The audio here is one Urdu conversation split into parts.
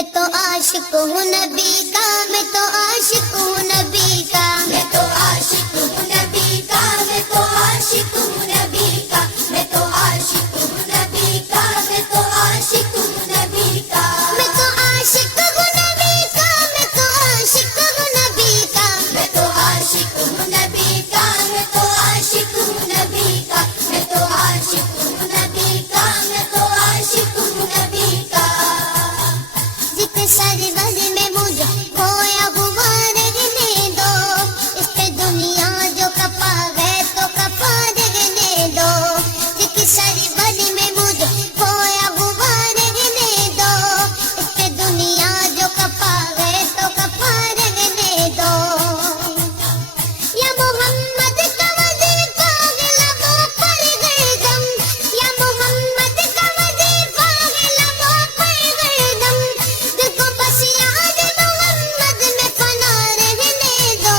میں تو عاشق ہوں نبی کا، میں تو عاشق ہوں نبی کا، میں تو عاشق ہوں نبی کا، میں تو عاشق ہوں نبی کا، میں تو عاشق ہوں نبی کا، میں تو عاشق ہوں نبی کا، میں تو عاشق ہوں نبی کا، میں تو عاشق ہوں نبی کا، میں تو عاشق ہوں نبی کا، میں تو عاشق ہوں نبی کا، میں تو عاشق ہوں نبی کا، میں تو عاشق ہوں نبی کا۔ جتنے سرور میں مجھے کھویا ہوا رہنے دو، اس پہ دنیا جو کپا گئے تو کپا رہنے دو، جتنے سرور میں مجھے کھویا ہوا رہنے دو، اس پہ دنیا جو کپا گئے تو کپا رہنے دو۔ یا محمد کا وظیفہ لبوں پر گردم، یا محمد کا وظیفہ لبوں پر گردم، دل کو بس یاد محمد میں فنا رہنے دو۔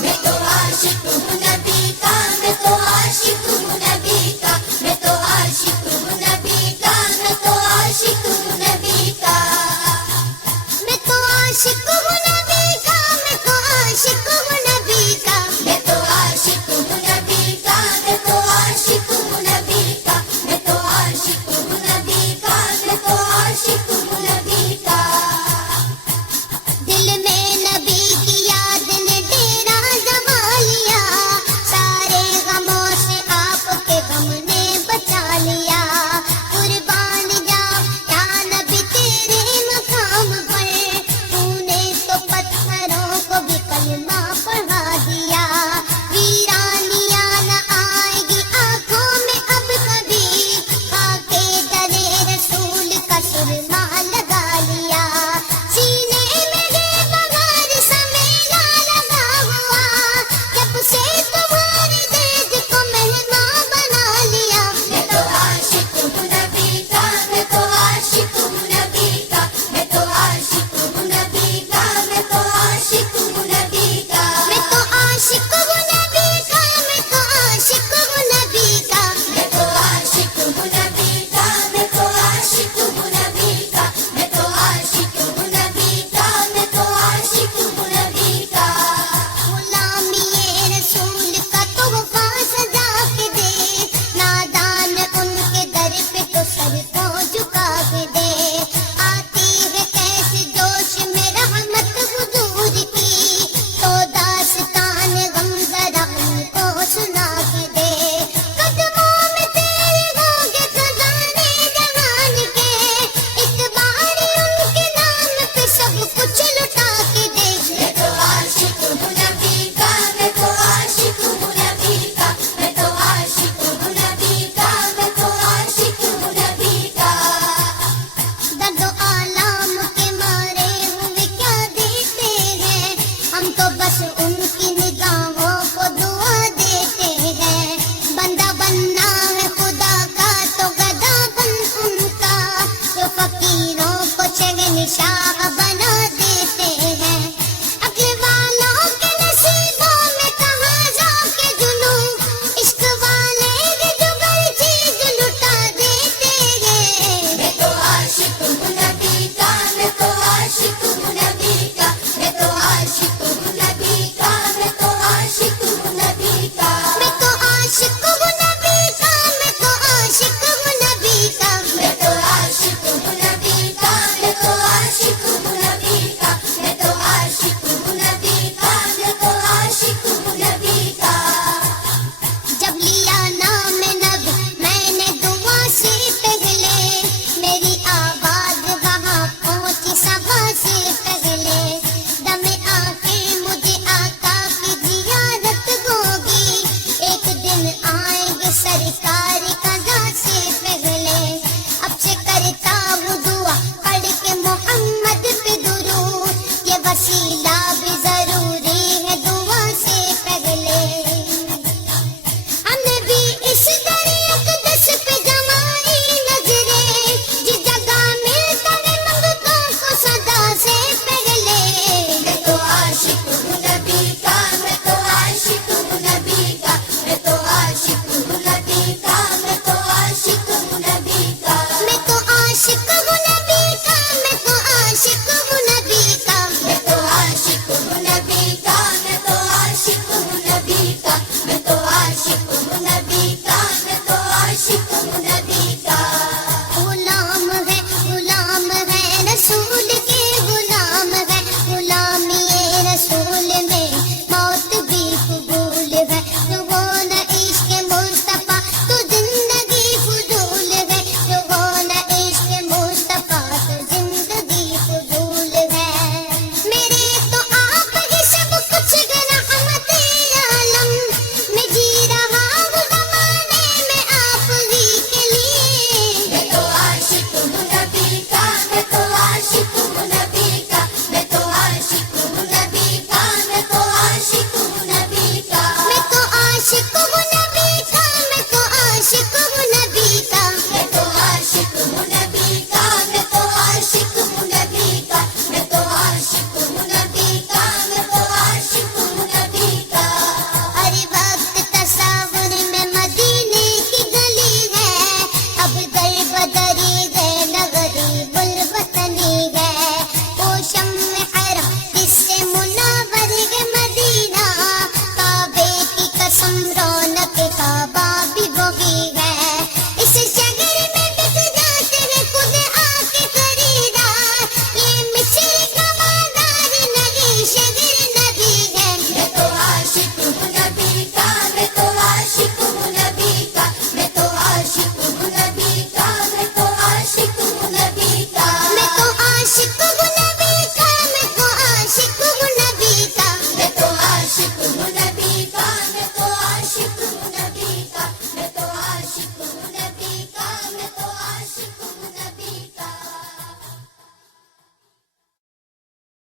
میں تو عاشق ہوں نبی کا، میں تو عاشق ہوں نبی کا، میں تو عاشق ہوں نبی کا، میں تو عاشق ہوں نبی کا، میں تو عاشق ہوں نبی کا، میں تو عاشق ہوں نبی کا، میں تو عاشق ہوں نبی کا، میں تو عاشق ہوں نبی کا، میں تو عاشق ہوں نبی کا، میں تو عاشق ہوں نبی کا۔ دل میں نبی کی یاد نے ڈیرا جما لیا، سارے غموں سے آپ کے غم نے بچا لیا، قربان جاؤ یا نبی تیرے مقام پر، تو نے تو پتھروں کو بھی کلمہ پڑھا دیا، ویرانیاں نہ آئے گی آنکھوں میں اب کبھی، خاکے درے رسول کا سرما لگا لیا، سینے میں بے بغیر سمیلا لگا ہوا، جب سے تمہاری دید کو مہمان بنا لیا۔ میں تو عاشق ہوں نبی کا، میں تو عاشق ہوں نبی کا، میں تو عاشق ہوں نبی کا، میں تو عاشق ہوں نبی کا، میں تو عاشق ہوں نبی کا، میں تو عاشق ہوں نبی کا، میں تو عاشق ہوں نبی کا، میں تو عاشق ہوں نبی کا، میں تو عاشق ہوں نبی کا، میں تو عاشق ہوں نبی کا۔ غلامی رسول کا تحفہ سجا کے دے، نادان ان کے در پہ تو سر کو جھکا کے دے، آتی ہے کیسے جوش میں رحمت حضور کی، تو داستان غم ذرا ان کو سنا کے دے، قدموں میں تیرے ہوں گے خزانے جہان کے، ایک بار ان کے نام پہ سب کچھ لٹا کے دے۔ میں تو عاشق ہوں نبی کا، میں تو عاشق ہوں نبی کا، میں تو عاشق ہوں نبی کا، میں تو عاشق ہوں نبی کا۔ درد و آلام کے مارے ہوئے کیا دیتے ہیں، ہم تو بس ان کی نگاہوں کو دعا دیتے ہیں، بندہ بننا ہے خدا کا تو گدا بن ان کا، جو فقیروں کو چگ نشان